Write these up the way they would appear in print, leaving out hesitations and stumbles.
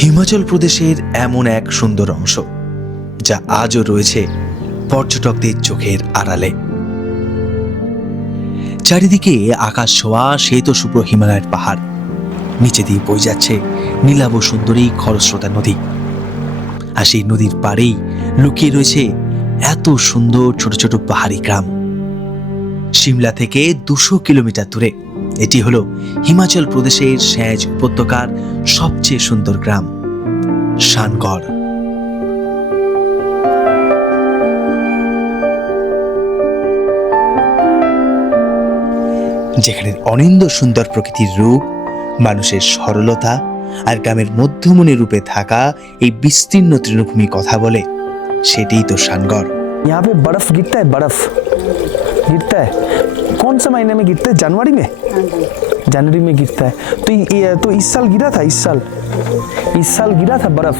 হিমাচল প্রদেশের এমন এক সুন্দর অংশ যা আজও রয়েছে পর্যটকদের চোখের আড়ালে। চারিদিকে আকাশ ছোঁয়া শ্বেত শুভ্র হিমালয়ের পাহাড়, নিচে দিয়ে বয়ে যাচ্ছে নীলাভ সুন্দরী খরস্রোতা নদী। আর সেই নদীর পাড়েই লুকিয়ে রয়েছে এত সুন্দর ছোট ছোট পাহাড়ি গ্রাম। সিমলা থেকে 200 কিলোমিটার দূরে এটি হলো হিমাচল প্রদেশের স্যাজ উপত্যকার সবচেয়ে সুন্দর গ্রাম শানগড়। যেখানে অনিন্দ সুন্দর প্রকৃতির রূপ, মানুষের সরলতা আর গ্রামের মধ্যমণি রূপে থাকা এই বিস্তীর্ণ তৃণভূমি কথা বলে, সেটাই তো শানগড়। यहाँ पे बर्फ गिरता है, बर्फ गिरता है। कौन सा महीने में गिरता है? जनवरी में। जनवरी में गिरता है। तो इस साल गिरा था, इस साल गिरा था बर्फ।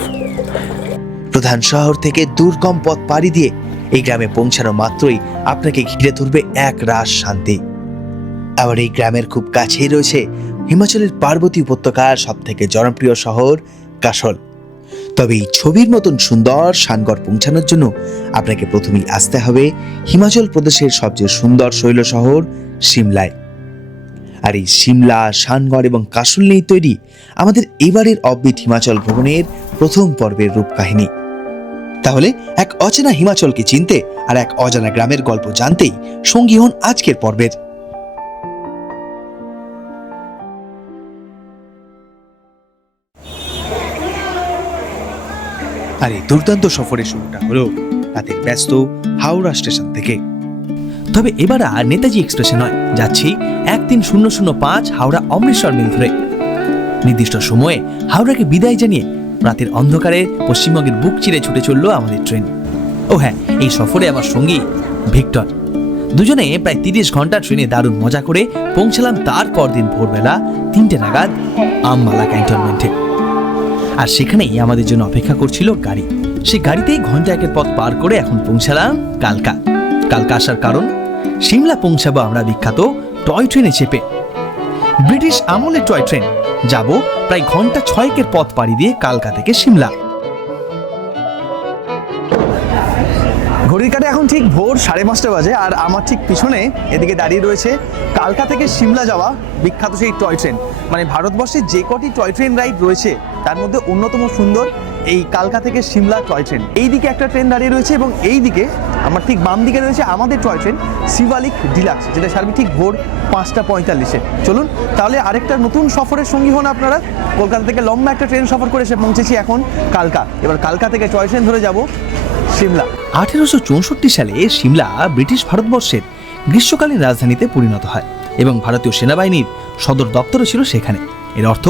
প্রধান শহর থেকে দুর্গম পথ পাড়ি দিয়ে এই গ্রামে পৌঁছানো মাত্রই আপনাকে ঘিরে ধরবে এক রাস শান্তি। আবার এই গ্রামের খুব কাছেই রয়েছে হিমাচলের পার্বতী উপত্যকার সব থেকে জনপ্রিয় শহর কাসল। তবে এই ছবির মতন সুন্দর শানগড় পৌঁছানোর জন্য আপনাকে প্রথমেই আসতে হবে হিমাচল প্রদেশের সবচেয়ে সুন্দর শৈল শহর সিমলায়। আর এই সিমলা, শানগড় এবং কাসল নিয়ে তৈরি আমাদের এবারের অফবিট হিমাচল ভ্রমণের প্রথম পর্বের রূপকাহিনী। তাহলে এক অচেনা হিমাচলকে চিনতে আর এক অজানা গ্রামের গল্প জানতেই সঙ্গী হন আজকের পর্বের। আর এই দুর্দান্ত সফরের শুরুটা হলো রাতের ব্যস্ত হাওড়া স্টেশন থেকে। তবে এবার আর নেতাজি এক্সপ্রেসে নয়, যাচ্ছি 13005 হাওড়া অমৃতসর মিল ধরে। নির্দিষ্ট সময়ে হাওড়াকে বিদায় জানিয়ে রাতের অন্ধকারে পশ্চিমবঙ্গের বুক চিরে ছুটে চলল আমাদের ট্রেন। ও হ্যাঁ, এই সফরে আমার সঙ্গী ভিক্টর। দুজনে প্রায় 30 ঘন্টা ট্রেনে দারুণ মজা করে পৌঁছালাম তার পরদিন ভোরবেলা 3টে নাগাদ আমবালা ক্যান্টনমেন্টে। আর সেখানেই আমাদের জন্য অপেক্ষা করছিল গাড়ি। সেই গাড়িতেই ঘন্টা একের পথ পার করে এখন পৌঁছালাম কালকা। কালকা আসার কারণ, সিমলা পৌঁছাবো আমরা বিখ্যাত টয় ট্রেনে চেপে। ব্রিটিশ আমলের টয় ট্রেন, যাব প্রায় ঘন্টা 6 পথ পাড়ি দিয়ে কালকা থেকে সিমলা। ঘড়ির কাঁটা এখন ঠিক ভোর 5:30 বাজে, আর আমার ঠিক পিছনে এদিকে দাঁড়িয়ে রয়েছে কালকা থেকে সিমলা যাওয়া বিখ্যাত সেই টয় ট্রেন। মানে ভারতবর্ষে যে কটি টয় ট্রেন রাইড রয়েছে তার মধ্যে অন্যতম সুন্দর এই কালকা থেকে সিমলা টয় ট্রেন। এই দিকে একটা ট্রেন দাঁড়িয়ে রয়েছে এবং এই দিকে আমার ঠিক বাম দিকে রয়েছে আমাদের টয় ট্রেন শিবালিক ডিলাক্স, যেটা ছাড়বে ঠিক ভোর 5:45-এ। চলুন তাহলে আরেকটা নতুন সফরের সঙ্গী হন আপনারা। কলকাতা থেকে লম্বা একটা ট্রেন সফর করে এসে পৌঁছেছি এখন কালকা। এবার কালকা থেকে টয় ট্রেন ধরে যাব সিমলা। 1864 সালে সিমলা ব্রিটিশ ভারতবর্ষের গ্রীষ্মকালীন রাজধানীতে পরিণত হয় এবং ভারতীয় সেনাবাহিনীর সদর দপ্তরও ছিল সেখানে। এর অর্থ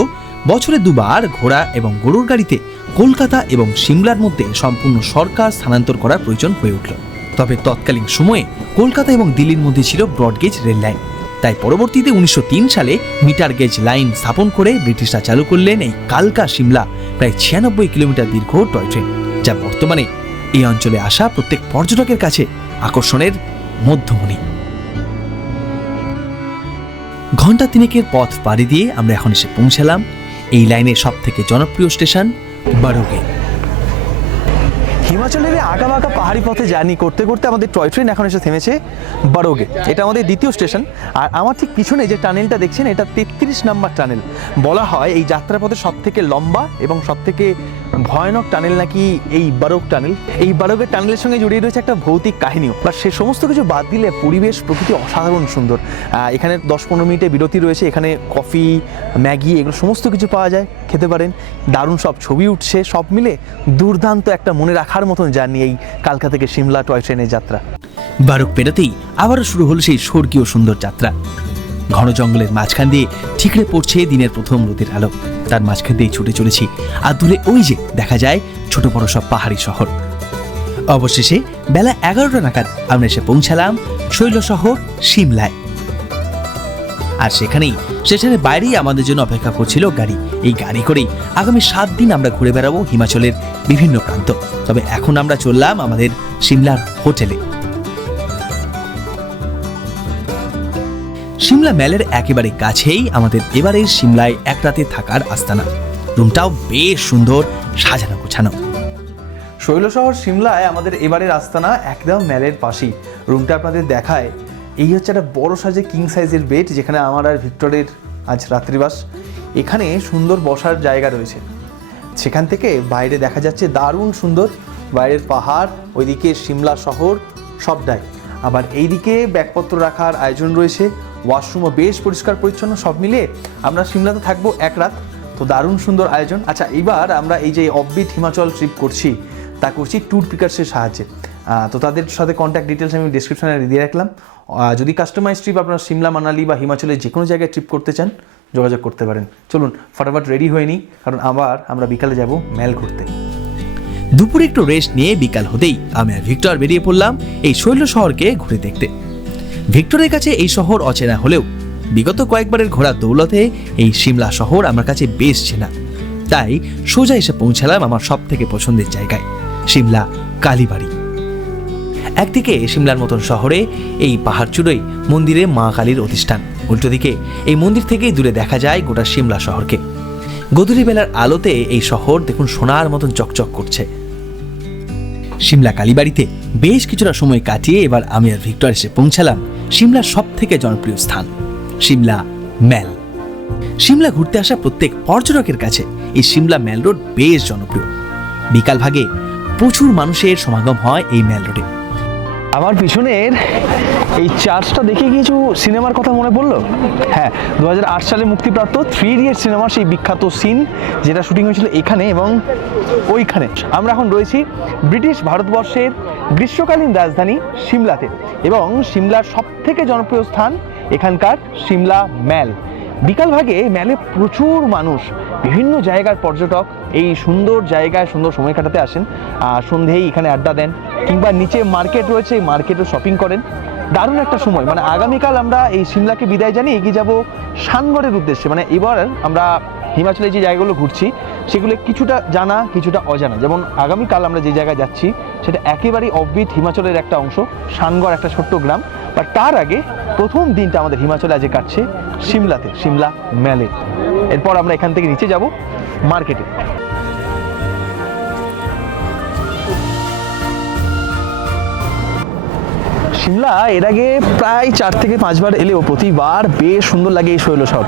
বছরে 2 বার ঘোড়া এবং গরুর গাড়িতে কলকাতা এবং সিমলার মধ্যে সম্পূর্ণ সরকার স্থানান্তর করার প্রয়োজন হয়ে উঠল। তবে তৎকালীন সময়ে কলকাতা এবং দিল্লির মধ্যে ছিল ব্রডগেজ রেল লাইন। তাই পরবর্তীতে 1903 সালে মিটার গেজ লাইন স্থাপন করে ব্রিটিশরা চালু করলেন এই কালকা সিমলা প্রায় 96 কিলোমিটার দীর্ঘ টয় ট্রেন, যা বর্তমানে এই অঞ্চলে আসা প্রত্যেক পর্যটকের কাছে আকর্ষণের মধ্যমণি। ঘন্টা 3 পথ পাড়ি দিয়ে আমরা এখন এসে পৌঁছালাম এই লাইনের সব থেকে জনপ্রিয় স্টেশন বারোগে। হিমাচলের আঁকা পাহাড়ি পথে জার্নি করতে করতে আমাদের টয় ট্রেন এখন এসে থেমেছে বারোগে। এটা আমাদের দ্বিতীয় স্টেশন। আর আমার ঠিক পিছনে যে টানেলটা দেখছেন, এটা 33 নম্বর টানেল। বলা হয় এই যাত্রাপথে সব থেকে লম্বা এবং সব থেকে ভয়ানক টানেল নাকি এই বারোগ টানেল। এই বারোগের টানেলের সঙ্গে জড়িয়ে রয়েছে একটা ভৌতিক কাহিনীও। বা সে সমস্ত কিছু বাদ দিলে পরিবেশ প্রকৃতি অসাধারণ সুন্দর। এখানে 10-15 মিনিটের বিরতি রয়েছে, এখানে কফি, ম্যাগি এগুলো সমস্ত কিছু পাওয়া যায়, খেতে পারেন। দারুণ সব ছবি উঠছে, সব মিলে দুর্দান্ত একটা মনে রাখার মতন জার্নি এই কালকা থেকে সিমলা টয় ট্রেনের যাত্রা। বারোগ পেরোতেই আবারও শুরু হলো সেই স্বর্গীয় সুন্দর যাত্রা। ঘন জঙ্গলের মাঝখান দিয়ে ঠিকরে পড়ছে দিনের প্রথম রোদের আলো। তার মাঝখান দিয়ে ছুটে চলেছি, আর দূরে ওই যে দেখা যায় ছোট বড় সব পাহাড়ি শহর। অবশেষে বেলা 11টা নাগাদ আমরা এসে পৌঁছালাম শৈল শহর সিমলায়। আর সেখানেই স্টেশনের বাইরেই আমাদের জন্য অপেক্ষা করছিল গাড়ি। এই গাড়ি করেই আগামী 7 দিন আমরা ঘুরে বেড়াবো হিমাচলের বিভিন্ন প্রান্ত। তবে এখন আমরা চললাম আমাদের সিমলার হোটেলে। সিমলা ম্যালের একেবারে কাছেই আমাদের এবারের সিমলায় এক রাতে থাকার আস্তানা। রুমটাও বেশ সুন্দর, সাজানো গোছানো। শৈল শহর সিমলায় আমাদের এবারের আস্তানা একদম ম্যালের পাশেই। রুমটা আপনাদের দেখায়, এই হচ্ছে একটা বড় সাইজের কিং সাইজের বেড, যেখানে আমার আর ভিক্টরের আজ রাত্রিবাস। এখানে সুন্দর বসার জায়গা রয়েছে, সেখান থেকে বাইরে দেখা যাচ্ছে দারুণ সুন্দর বাইরের পাহাড়, ওইদিকে সিমলা শহর সবটাই। আবার এইদিকে ব্যাগপত্র রাখার আয়োজন রয়েছে, ওয়াশরুমও বেশ পরিষ্কার পরিচ্ছন্ন। সব মিলিয়ে আমরা সিমলাতে থাকবো এক রাত, তো দারুণ সুন্দর আয়োজন। আচ্ছা, এইবার আমরা এই যে অফবিট হিমাচল ট্রিপ করছি, তা করছি ট্যুর পিকার্সের সাহায্যে। তো তাদের সাথে কন্ট্যাক্ট ডিটেলস আমি ডিসক্রিপশনে দিয়ে রাখলাম। যদি কাস্টমাইজ ট্রিপ আপনারা সিমলা, মানালি বা হিমাচলের যে কোনো জায়গায় ট্রিপ করতে চান, যোগাযোগ করতে পারেন। চলুন ফটাফট রেডি হয়ে নিই, কারণ আবার আমরা বিকালে যাব ম্যাল ঘুরতে। দুপুরে একটু রেস্ট নিয়ে বিকাল হতেই আমি আর ভিক্টর বেরিয়ে পড়লাম এই শৈল শহরকে ঘুরে দেখতে। ভিক্টরের কাছে এই শহর অচেনা হলেও বিগত কয়েকবারের ঘোরার দৌলতে এই সিমলা শহর আমার কাছে বেশ চেনা। তাই সোজা এসে পৌঁছালাম আমার সব থেকে পছন্দের জায়গায়, সিমলা কালীবাড়ি। একদিকে সিমলার মতন শহরে এই পাহাড় চূড়োয় মন্দিরে মা কালীর অধিষ্ঠান, উল্টো দিকে এই মন্দির থেকেই দূরে দেখা যায় গোটা সিমলা শহরকে। গধূলি বেলার আলোতে এই শহর দেখুন সোনার মতন চকচক করছে। সিমলা কালীবাড়িতে বেশ কিছুটা সময় কাটিয়ে এবার আমি আর ভিক্টর এসে পৌঁছালাম সিমলার সব থেকে জনপ্রিয় স্থান, সিমলা ম্যাল। সিমলা ঘুরতে আসা প্রত্যেক পর্যটকের কাছে এই সিমলা ম্যাল রোড বেশ জনপ্রিয়। বিকাল ভাগে প্রচুর মানুষের সমাগম হয় এই ম্যাল রোডে। আমার পিছনের এই চার্চটা দেখে কিছু সিনেমার কথা মনে পড়লো। হ্যাঁ, 2008 সালে মুক্তিপ্রাপ্ত 3 ইডিয়টস সিনেমার সেই বিখ্যাত সিন, যেটা শুটিং হয়েছিল এখানে এবং ওইখানে। আমরা এখন রয়েছি ব্রিটিশ ভারতবর্ষের গ্রীষ্মকালীন রাজধানী সিমলাতে, এবং সিমলার সব থেকে জনপ্রিয় স্থান এখানকার সিমলা ম্যাল। বিকাল ভাগে ম্যালে প্রচুর মানুষ, বিভিন্ন জায়গার পর্যটক এই সুন্দর জায়গায় সুন্দর সময় কাটাতে আসেন। আর সন্ধেই এখানে আড্ডা দেন, কিংবা নিচে মার্কেট রয়েছে, এই মার্কেটও শপিং করেন। দারুণ একটা সময়। মানে আগামীকাল আমরা এই সিমলাকে বিদায় জানিয়ে এগিয়ে যাব শানগড়ের উদ্দেশ্যে। মানে এবার আমরা হিমাচলে যে জায়গাগুলো ঘুরছি সেগুলো কিছুটা জানা কিছুটা অজানা। যেমন আগামীকাল আমরা যে জায়গায় যাচ্ছি সেটা একেবারেই অফবিট হিমাচলের একটা অংশ, শানগড় একটা ছোট্ট গ্রাম। বাট তার আগে প্রথম দিনটা আমাদের হিমাচলে আজ কাটছে সিমলাতে, সিমলা ম্যালে। এরপর আমরা এখান থেকে নিচে যাব মার্কেটে। সিমলা এর আগে প্রায় 4 থেকে 5 বার এলেও প্রতিবার বেশ সুন্দর লাগে এই শৈল শহর।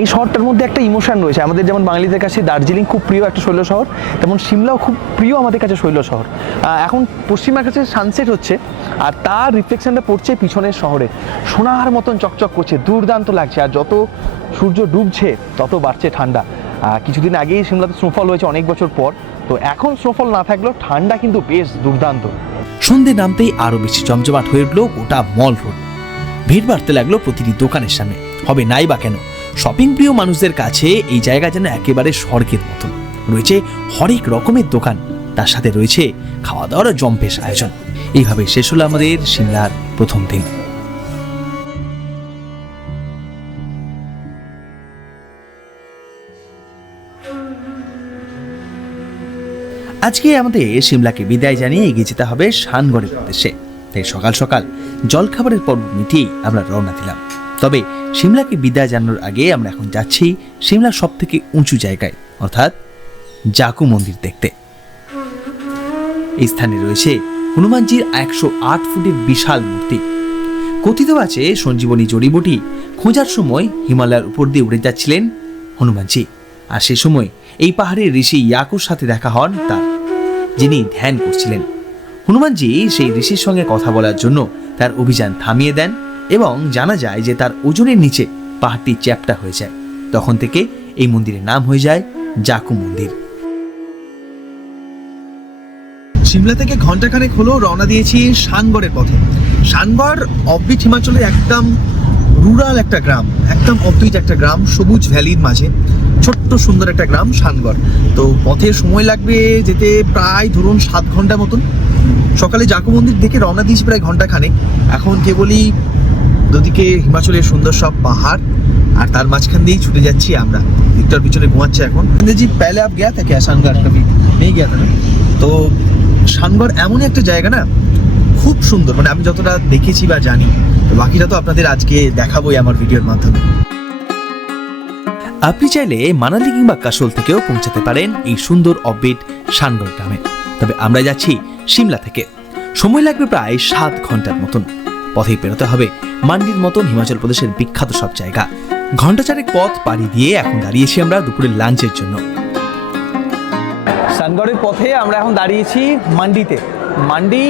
এই শহরটার মধ্যে একটা ইমোশন রয়েছে। আমাদের যেমন বাঙালিদের কাছে দার্জিলিং খুব প্রিয় একটা শৈল শহর, তেমন সিমলাও খুব প্রিয় আমাদের কাছে শৈল শহর। এখন পশ্চিমার কাছে সানসেট হচ্ছে, আর তার রিফ্লেকশনটা পড়ছে পিছনের শহরে, সোনার মতন চকচক করছে, দুর্দান্ত লাগছে। আর যত সূর্য ডুবছে তত বাড়ছে ঠান্ডা। কিছুদিন আগেই সিমলাতে স্নোফল হয়েছে অনেক বছর পর, তো এখন স্নোফল না থাকলেও ঠান্ডা কিন্তু বেশ দুর্দান্ত। সন্ধে নামতেই আরো বেশি জমজমাট হয়ে উঠলো গোটা মল রোড। ভিড় বাড়তে লাগলো প্রতিটি দোকানের সামনে। হবে নাই বা কেন, শপিং প্রিয় মানুষদের কাছে এই জায়গা যেন একেবারে স্বর্গের মতন। রয়েছে হরেক রকমের দোকান, তার সাথে রয়েছে খাওয়া দাওয়ার জম্পেশ আয়োজন। এইভাবে শেষ হলো আমাদের সিমলার প্রথম দিন। আজকে আমাদের সিমলাকে বিদায় জানিয়ে এগিয়ে যেতে হবে শানগড়ের উদ্দেশ্যে। তাই সকাল সকাল জলখাবারের পর্ব মিটিয়ে আমরা রওনা দিলাম। তবে সিমলাকে বিদায় জানানোর আগে আমরা এখন যাচ্ছি সিমলার সব থেকে উঁচু জায়গায়, অর্থাৎ জাকু মন্দির দেখতে। এই স্থানে রয়েছে হনুমানজির 108 ফুটের বিশাল মূর্তি। কথিত আছে সঞ্জীবনী জড়িবুটি খোঁজার সময় হিমালয়ের উপর দিয়ে উড়ে যাচ্ছিলেন হনুমানজি, আর সে সময় এই পাহাড়ের ঋষি ইয়াকুর সাথে দেখা হন তার, যিনি ধ্যান করছিলেন। হনুমানজি সেই ঋষির সঙ্গে কথা বলার জন্য তার অভিযান থামিয়ে দেন, এবং জানা যায় যে তার ওজনের নিচে পাহাড়টি চ্যাপ্টা হয়ে যায়। তখন থেকে এই মন্দিরের নাম হয়ে যায় জাকু মন্দির। সিমলা থেকে ঘন্টাখানেক হলো রওনা দিয়েছি শানগড়ের পথে। শানগড় অফবিট হিমাচলের একদম রুরাল একটা গ্রাম, একদম অদ্ভুত একটা গ্রাম, সবুজ ভ্যালির মাঝে ছোট্ট সুন্দর একটা গ্রাম শানগড়। তো পথে সময় লাগবে যেতে প্রায় ধরুন 7 ঘন্টা মতন। সকালে জাকু মন্দির দেখে রওনা দিয়েছি প্রায় ঘন্টাখানেক। এখন কেবলই দুদিকে হিমাচলের সুন্দর সব পাহাড়, আর তার মাঝখান দিয়েই ছুটে যাচ্ছি আমরা। ভিক্টর পিছনে ঘুমাচ্ছে এখন। জি পহলে আপ গিয়া থাকে শানগড়, কবি নেই গিয়া था ना। তো শানগড় এমনই একটা জায়গা না, খুব সুন্দর। মানে আমি যতটা দেখেছি বা জানি, বাকিটা তো আপনাদের আজকে দেখাবোই আমার ভিডিওর মাধ্যমে। আপনি চাইলে মানালি কিংবা কাসোল থেকেও পৌঁছাতে পারেন এই সুন্দর অফবিট শানগড় গ্রামে। তবে আমরা যাচ্ছি সিমলা থেকে, সময় লাগবে প্রায় 7 ঘন্টার মতন। পথেই পেরোতে হবে মান্ডির মতন হিমাচল প্রদেশের বিখ্যাত সব জায়গা। ঘন্টা 4 পথ পাড়ি দিয়ে এখন দাঁড়িয়েছি আমরা দুপুরের লাঞ্চের জন্য। শানগড়ের পথে আমরা এখন দাঁড়িয়েছি মান্ডিতে। মান্ডি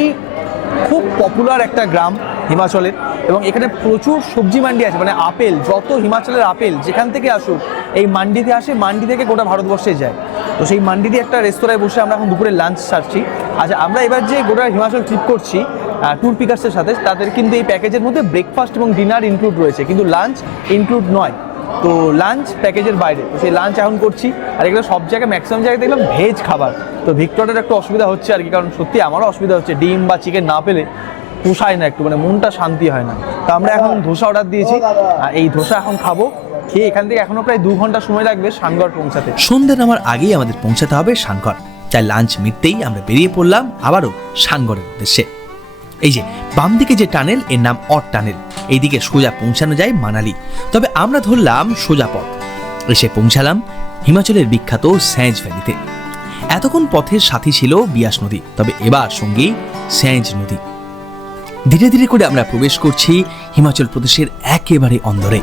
খুব পপুলার একটা গ্রাম হিমাচলের, এবং এখানে প্রচুর সবজি মান্ডি আছে, মানে আপেল, যত হিমাচলের আপেল যেখান থেকে আসুক এই মান্ডিতে আসে, মান্ডি থেকে গোটা ভারতবর্ষে যায়। তো সেই মান্ডিতে একটা রেস্তোরাঁয় বসে আমরা এখন দুপুরে লাঞ্চ সারছি। আচ্ছা, আমরা এবার যে গোটা হিমাচল ট্রিপ করছি ট্যুর পিকার্সের সাথে, তাদের কিন্তু এই প্যাকেজের মধ্যে ব্রেকফাস্ট এবং ডিনার ইনক্লুড রয়েছে, কিন্তু লাঞ্চ ইনক্লুড নয়। তো লাঞ্চ প্যাকেজের বাইরে, তো সেই লাঞ্চ এখন করছি। আর এগুলো সব জায়গায় ম্যাক্সিমাম জায়গায় দেখলাম ভেজ খাবার। তো ভিক্টরের একটু অসুবিধা হচ্ছে আর কি, কারণ সত্যি আমারও অসুবিধা হচ্ছে, ডিম বা চিকেন না পেলে পোষায় না, একটু মানে মনটা শান্তি হয় না। তো আমরা এখন ধোসা অর্ডার দিয়েছি, আর এই ধোসা এখন খাবো। খেয়ে এখান থেকে এখনো প্রায় 2 ঘন্টা সময় লাগবে শানগড় পৌঁছাতে। সন্ধ্যা নামার আগেই আমাদের পৌঁছাতে হবে শানগড়। তাই লাঞ্চ মিটতেই আমরা বেরিয়ে পড়লাম আবারও শানগড়ের উদ্দেশ্যে। এই যে বাম দিকে যে টানেল, এর নাম অট টানেল। এইদিকে সোজা পৌঁছানো যায় মানালি, তবে আমরা ধরলাম সোজা পথ। এসে পৌঁছালাম হিমাচলের বিখ্যাত স্যাঁজ ভ্যালিতে। এতক্ষণ পথের সাথী ছিল বিয়াস নদী, তবে এবার সঙ্গেই স্যাঁজ নদী। ধীরে ধীরে করে আমরা প্রবেশ করছি হিমাচল প্রদেশের একেবারে অন্দরে।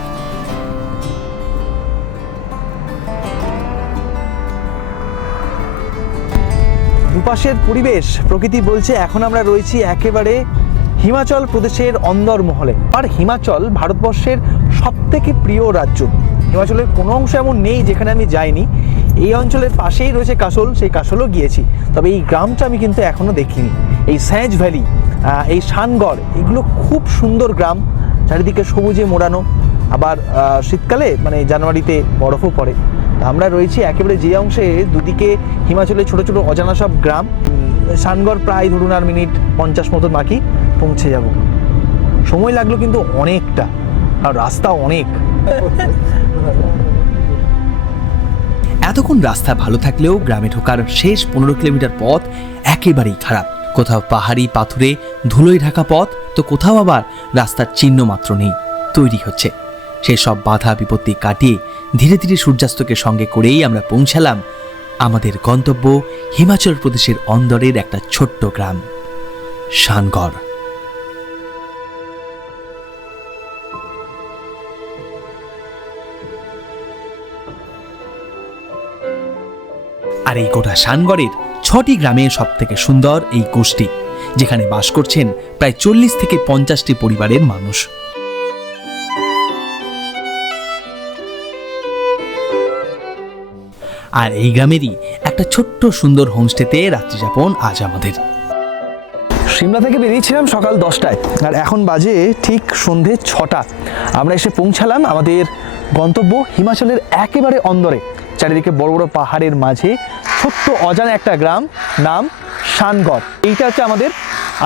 দুপাশের পরিবেশ, প্রকৃতি বলছে এখন আমরা রয়েছি একেবারে হিমাচল প্রদেশের অন্দরমহলে। আর হিমাচল ভারতবর্ষের সবথেকে প্রিয় রাজ্য। হিমাচলের কোনো অংশ এমন নেই যেখানে আমি যাইনি। এই অঞ্চলের পাশেই রয়েছে কাসোল, সেই কাসোলও গিয়েছি, তবে এই গ্রামটা আমি কিন্তু এখনো দেখিনি। এই স্যাঁজ ভ্যালি, এই শানগড়, এগুলো খুব সুন্দর গ্রাম, চারিদিকে সবুজে মোড়ানো। আবার শীতকালে মানে জানুয়ারিতে বরফও পড়ে। আমরা রয়েছি একেবারে যে অংশে দুদিকে হিমাচলের ছোট ছোট অজানা সব গ্রাম। শানগড় প্রায় ধরুন আর মিনিট 50 মতো বাকি পৌঁছে যাব। সময় লাগলো কিন্তু অনেকটা, আর রাস্তা অনেক। এতক্ষণ রাস্তা ভালো থাকলেও গ্রামে ঢোকার শেষ 15 কিলোমিটার পথ একেবারেই খারাপ। কোথাও পাহাড়ি পাথুরে ধুলোয় ঢাকা পথ, তো কোথাও আবার রাস্তার চিহ্ন মাত্র নেই, তৈরি হচ্ছে। সেই সব বাধা বিপত্তি কাটিয়ে ধীরে ধীরে সূর্যাস্তকে সঙ্গে করেই আমরা পৌঁছালাম আমাদের গন্তব্য হিমাচল প্রদেশের অন্দরের একটা ছোট্ট গ্রাম শানগড়। আর এই গোটা শানগড়ের 6টি গ্রামের সব থেকে সুন্দর এই গোষ্ঠী, যেখানে বাস করছেন প্রায় 40 থেকে 50টি পরিবারের মানুষ। আর এই গ্রামেরই একটা ছোট্ট সুন্দর হোমস্টেতে রাত্রিযাপন আজ আমাদের। সিমলা থেকে বেরিয়েছিলাম সকাল 10টায়, আর এখন বাজে ঠিক সন্ধে 6টা। আমরা এসে পৌঁছালাম আমাদের গন্তব্য হিমাচলের একেবারে অন্দরে, চারিদিকে বড় বড় পাহাড়ের মাঝে ছোট্ট অজানা একটা গ্রাম, নাম শানগড়। এইটা হচ্ছে আমাদের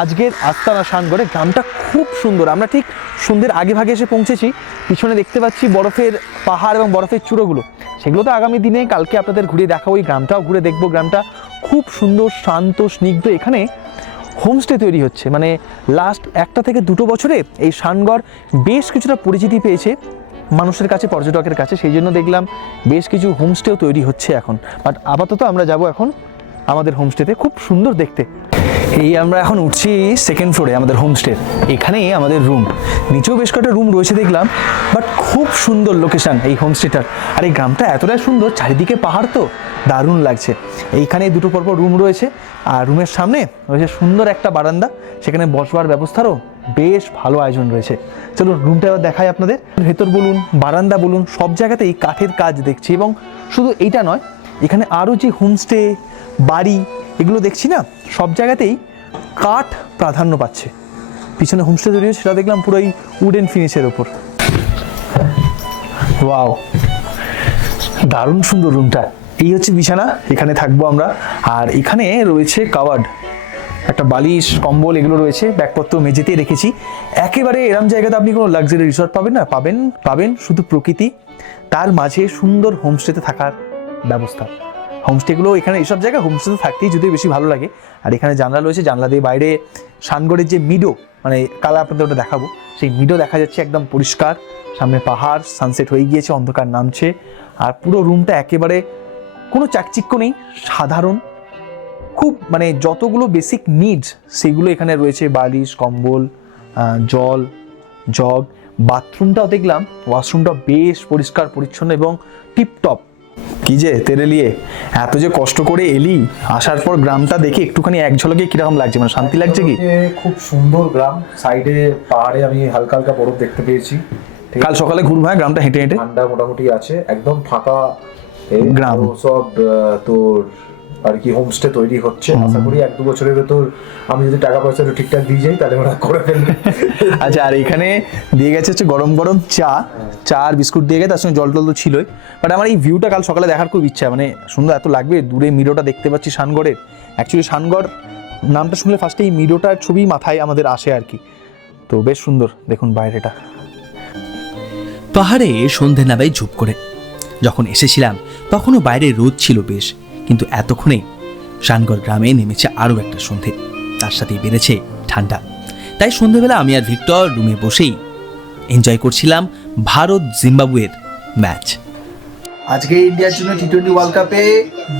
আজকের আস্তানা শানগড়ে। গ্রামটা খুব সুন্দর। আমরা ঠিক সন্ধ্যের আগে ভাগে এসে পৌঁছেছি। পিছনে দেখতে পাচ্ছি বরফের পাহাড় এবং বরফের চূড়োগুলো, সেগুলো তো আগামী দিনে কালকে আপনাদের ঘুরিয়ে দেখাবো। ওই গ্রামটাও ঘুরে দেখবো। গ্রামটা খুব সুন্দর, শান্ত, স্নিগ্ধ। এখানে হোমস্টে তৈরি হচ্ছে, মানে লাস্ট 1 থেকে 2 বছরে এই শানগড় বেশ কিছুটা পরিচিতি পেয়েছে মানুষের কাছে, পর্যটকের কাছে। সেই জন্য দেখলাম বেশ কিছু হোমস্টেও তৈরি হচ্ছে এখন। বাট আপাতত আমরা যাব এখন আমাদের হোমস্টেতে, খুব সুন্দর দেখতে। এই আমরা এখন উঠছি 2nd ফ্লোরে আমাদের হোমস্টের। এখানেই আমাদের রুম, নিচেও বেশ কয়েকটা রুম রয়েছে দেখলাম, বাট খুব সুন্দর লোকেশন এই হোমস্টেটার। আর এই গ্রামটা এতটাই সুন্দর, চারিদিকে পাহাড়, তো দারুণ লাগছে। এইখানে 2 পরপর রুম রয়েছে, আর রুমের সামনে রয়েছে সুন্দর একটা বারান্দা, সেখানে বসবার ব্যবস্থারও বেশ ভালো আয়োজন রয়েছে। চলুন রুমটা এবার দেখাই আপনাদের। ভেতর বলুন, বারান্দা বলুন, সব জায়গাতেই কাঠের কাজ দেখছি। এবং শুধু এইটা নয়, এখানে আরও যে হোমস্টে, বাড়ি এগুলো দেখছি না, সব জায়গাতেই কাঠ প্রাধান্য পাচ্ছে। পিছনে হোমস্টে তৈরি হচ্ছে, সেটা দেখলাম পুরোই উডেন ফিনিশের ওপর। ওয়াও, দারুণ সুন্দর রুমটা। এই হচ্ছে বিছানা, এখানে থাকবো আমরা। আর এখানে রয়েছে কাওয়ার্ড, একটা বালিশ, কম্বল এগুলো রয়েছে। ব্যাগপত্র মেঝেতেই রেখেছি। একেবারে এরম জায়গাতে আপনি কোনো লাক্সারি রিসর্ট পাবেন না, পাবেন শুধু প্রকৃতি, তার মাঝে সুন্দর হোমস্টেতে থাকার ব্যবস্থা। হোমস্টেগুলো এখানে এইসব জায়গায় হোমস্টেতে থাকতেই যদি বেশি ভালো লাগে। আর এখানে জানলা রয়েছে, জানলা দিয়ে বাইরে শানগড়ের যে মিডো, মানে কালা আপনাদের ওটা দেখাবো, সেই মিডো দেখা যাচ্ছে একদম পরিষ্কার। সামনে পাহাড়, সানসেট হয়ে গিয়েছে, অন্ধকার নামছে। আর পুরো রুমটা একেবারে কোনো চাকচিক্য নেই, সাধারণ, খুব মানে যতগুলো বেসিক নিডস সেগুলো এখানে রয়েছে, বালিশ, কম্বল, জল, জগ। বাথরুমটাও দেখলাম, ওয়াশরুমটা বেশ পরিষ্কার পরিচ্ছন্ন এবং টিপটপ। কি যে তেরেলিয়ে, এত যে কষ্ট করে এলি, আসার পর গ্রামটা দেখে একটুখানি এক ঝলকে কিরকম লাগছে, মানে শান্তি লাগছে কি? খুব সুন্দর গ্রাম, সাইডে পাহাড়ে আমি হালকা হালকা বরফ দেখতে পেয়েছি। কাল সকালে ঘুরবো, হ্যাঁ, গ্রামটা হেঁটে হেঁটে। ঠান্ডা মোটামুটি আছে, একদম ফাঁকা গ্রাম। সব তোর আর কি হোমস্টে তৈরি হচ্ছে। আশা করি 1-2 বছরের ভেতর আমি যদি টাকা পয়সা ঠিকঠাক দিয়ে যাই তাহলে ওরা করে ফেলবে। আচ্ছা, আর এখানে দিয়ে গেছে হচ্ছে গরম গরম চা আর বিস্কুট দিয়ে গেছে, তার সঙ্গে জল টল তো ছিলই। বাট আমার এই ভিউটা কাল সকালে দেখার খুব ইচ্ছা, মানে সুন্দর এত লাগবে। দূরে মিরোটা দেখতে পাচ্ছি শানগড়ের। অ্যাকচুয়ালি শানগড় নামটা শুনলে ফার্স্টে এই মিরোটার ছবি মাথায় আমাদের আসে আর কি। তো বেশ সুন্দর, দেখুন বাইরেটা। পাহাড়ে সন্ধে নামায় ঝুপ করে। যখন এসেছিলাম তখনও বাইরে রোদ ছিল বেশ, কিন্তু এতক্ষণে শানগড় গ্রামে নেমেছে আরও একটা সন্ধে, তার সাথেই বেড়েছে ঠান্ডা। তাই সন্ধেবেলা আমি আর ভিক্টর রুমে বসেই এনজয় করছিলাম ভারত জিম্বাবুয়ের ম্যাচ। আজকে ইন্ডিয়ার জন্য টি-20 ওয়ার্ল্ড কাপে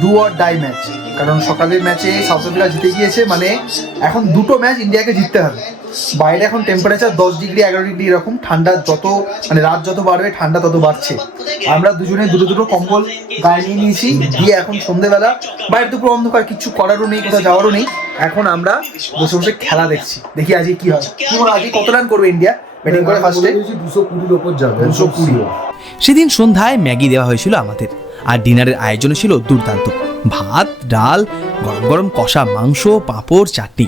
ডু অর ডাই ম্যাচ, কারণ সকালের ম্যাচে সাউথ আফ্রিকা জিতে গিয়েছে, মানে এখন দুটো ম্যাচ ইন্ডিয়াকে জিততে হবে। বাইরে এখন টেম্পারেচার 10 ডিগ্রি 11 ডিগ্রি এরকম, ঠান্ডা যত মানে রাত যত বাড়বে ঠান্ডা তত বাড়ছে। আমরা দুজনে দুটো কম্বল গায়ে নিয়ে নিয়েছি, দিয়ে এখন সন্ধ্যেবেলা বাইরে তো পুরো অন্ধকার, কিচ্ছু করারও নেই, কোথাও যাওয়ারও নেই। এখন আমরা বসে বসে খেলা দেখছি, দেখি আজকে কি হয়। তোমার আজকে কত রান করবে ইন্ডিয়া ব্যাটিং করে ফার্স্টে? 220-র উপর যাবে। 220। সেদিন সন্ধ্যায় ম্যাগি দেওয়া হয়েছিল আমাদের, আর ডিনারের আয়োজন ছিল দুর্দান্ত। ভাত, ডাল, গরম গরম কষা মাংস, পাঁপড়, চাটনি।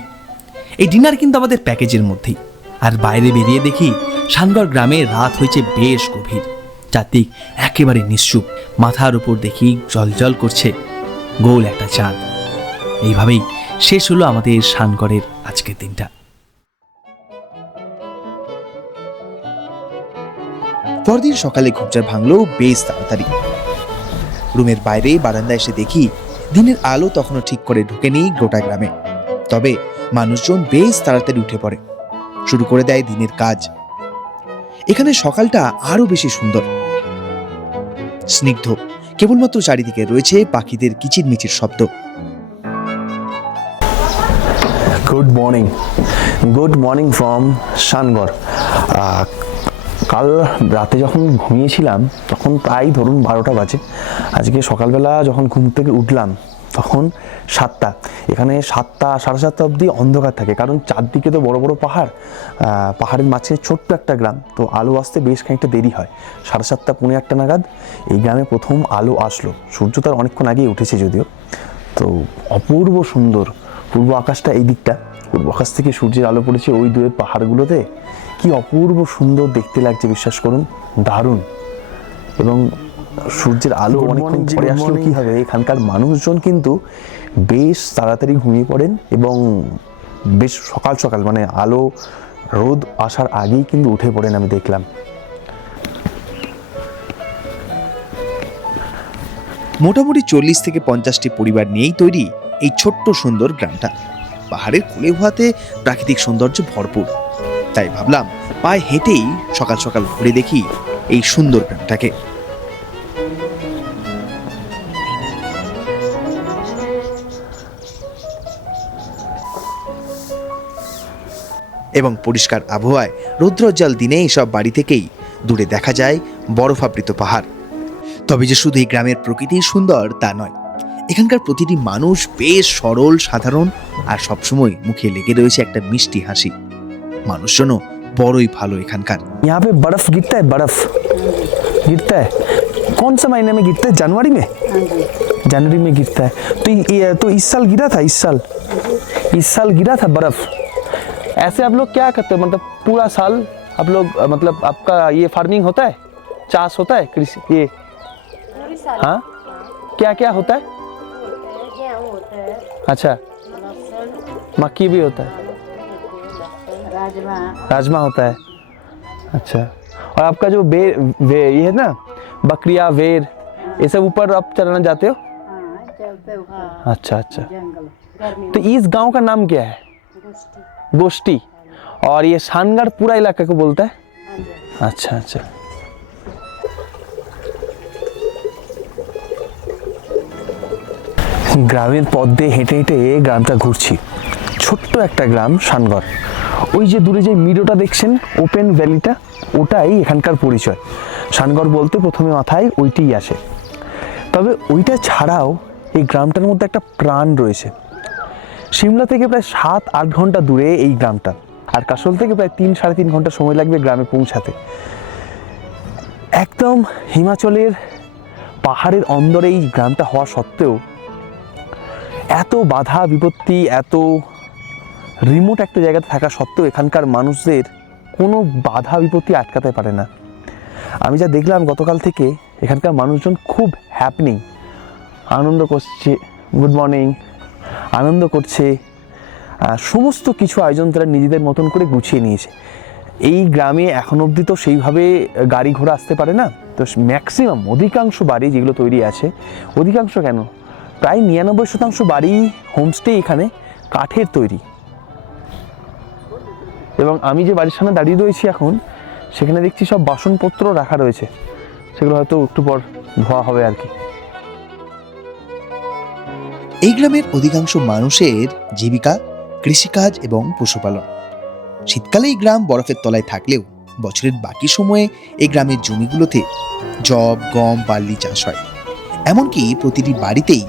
এই ডিনার কিন্তু আমাদের প্যাকেজের মধ্যেই। আর বাইরে বেরিয়ে দেখি শানগড় গ্রামে রাত হয়েছে বেশ গভীর, চারদিক একেবারে নিশ্চুপ। মাথার উপর দেখি জলজল করছে গোল একটা চাঁদ। এইভাবেই শেষ হলো আমাদের শানগড়ের আজকের দিনটা। পরদিন সকালে ঘুমচার ভাঙলো বেশ তাড়াতাড়ি। রুমের বাইরে বারান্দায় এসে দেখি দিনের আলো তখনও ঠিক করে ঢোকেনি গোটা গ্রামে। তবে মানুষজন বেশ তাড়াতাড়ি উঠে পড়ে, শুরু করে দেয় দিনের কাজ। এখানে সকালটা আরো বেশি সুন্দর, স্নিগ্ধ। কেবলমাত্র চারিদিকে রয়েছে পাখিদের কিচিরমিচির শব্দ। Good morning from Shangarh. কাল রাতে যখন ঘুমিয়েছিলাম তখন প্রায় ধরুন 12টা বাজে। আজকে সকালবেলা যখন ঘুম থেকে উঠলাম তখন 7টা। এখানে 7টা 7:30 অবধি অন্ধকার থাকে, কারণ চারদিকে তো বড় বড় পাহাড়, পাহাড়ের মাঝখানে ছোট্ট একটা গ্রাম, তো আলো আসতে বেশ খানিকটা দেরি হয়। 7:30 পৌনে 8টা নাগাদ এই গ্রামে প্রথম আলো আসলো। সূর্য তার অনেকক্ষণ আগেই উঠেছে যদিও। তো অপূর্ব সুন্দর পূর্ব আকাশটা, এই দিকটা পূর্ব আকাশ থেকে সূর্যের আলো পড়েছে ওই দূরের পাহাড়গুলোতে, কি অপূর্ব সুন্দর দেখতে লাগছে, বিশ্বাস করুন, দারুণ। এবং সূর্যের আলো অনেকক্ষণ পরে আসলে কি হবে, এখানকার মানুষজন কিন্তু বেশ তাড়াতাড়ি ঘুমিয়ে পড়েন এবং বেশ সকাল সকাল মানে আলো রোদ আসার আগেই কিন্তু উঠে পড়েন, আমি দেখলাম। মোটামুটি 40 থেকে 50টি পরিবার নিয়েই তৈরি এই ছোট্ট সুন্দর গ্রামটা। পাহাড়ের কোলে হওয়াতে প্রাকৃতিক সৌন্দর্য ভরপুর। তাই ভাবলাম পায়ে হেঁটেই সকাল সকাল ঘুরে দেখি এই সুন্দর গ্রামটাকে। এবং পরিষ্কার আবহাওয়ায় রৌদ্রোজ্জ্বল দিনে এইসব বাড়ি থেকেই দূরে দেখা যায় বরফাবৃত পাহাড়। তবে যে শুধু এই গ্রামের প্রকৃতি সুন্দর তা নয়, এখানকার প্রতিটি মানুষ বেশ সরল, সাধারণ, আর সবসময় মুখে লেগে রয়েছে একটা মিষ্টি হাসি। মানুষজনও বড়ই ভালো এখানকার। यहाँ पे बर्फ गिरता है, बर्फ गिरता है। कौन सा महीने में गिरता है? जनवरी में? जनवरी में गिरता है। तो इस साल गिरा था, इस साल गिरा था बर्फ। ऐसे आप लोग क्या करते हैं, मतलब पूरा साल आप लोग मतलब आपका ये फार्मिंग होता है, चाष होता है, कृषि ये? हाँ, क्या क्या होता है? गेहूं होता है, अच्छा, मक्की भी होता है, राजमा होता है। अच्छा, और आपका जो वे ये है ना, बकरिया, वेर, ये सब ऊपर आप चलाना जाते हो? चलते ऊपर अच्छा अच्छा। जंगल गर्मी तो इस गांव का नाम क्या है? गोष्ठी। और ये शानगढ़ पूरा इलाका को बोलता है? अच्छा अच्छा। গ্রামের পথ দিয়ে হেঁটে হেঁটে গ্রামটা ঘুরছি। ছোট্ট একটা গ্রাম শানগড়। ওই যে দূরে যে মিডোটা দেখছেন, ওপেন ভ্যালিটা, ওটাই এখানকার পরিচয়। শানগড় বলতে প্রথমে মাথায় ওইটিই আসে। তবে ওইটা ছাড়াও এই গ্রামটার মধ্যে একটা প্রাণ রয়েছে। সিমলা থেকে প্রায় 7-8 ঘন্টা দূরে এই গ্রামটা, আর কাসল থেকে প্রায় 3-3.5 ঘন্টা সময় লাগবে গ্রামে পৌঁছাতে। একদম হিমাচলের পাহাড়ের অন্দরে এই গ্রামটা হওয়া সত্ত্বেও এত বাধা বিপত্তি, এত রিমোট একটা জায়গাতে থাকা সত্ত্বেও এখানকার মানুষদের কোনো বাধা বিপত্তি আটকাতে পারে না। আমি যা দেখলাম গতকাল থেকে, এখানকার মানুষজন খুব হ্যাপনিং, আনন্দ করছে, গুড মর্নিং, আনন্দ করছে। সমস্ত কিছু আয়োজন তারা নিজেদের মতন করে গুছিয়ে নিয়েছে। এই গ্রামে এখন অবধি তো সেইভাবে গাড়ি ঘোড়া আসতে পারে না, তো ম্যাক্সিমাম অধিকাংশ বাড়ি যেগুলো তৈরি আছে, অধিকাংশ কেন প্রায় 99% বাড়ি, হোমস্টে এখানে কাঠের তৈরি। এবং আমি যে বাড়ির সামনে দাঁড়িয়ে রয়েছি এখন, সেখানে দেখছি সব বাসনপত্র রাখা রয়েছে, সেগুলো হয়তো একটু পর ধোয়া হবে আর কি। এই গ্রামের অধিকাংশ মানুষের জীবিকা কৃষিকাজ এবং পশুপালন। শীতকালে এই গ্রাম বরফের তলায় থাকলেও বছরের বাকি সময়ে এই গ্রামের জমিগুলোতে যব, গম, বার্লি চাষ হয়। এমনকি প্রতিটি বাড়িতেই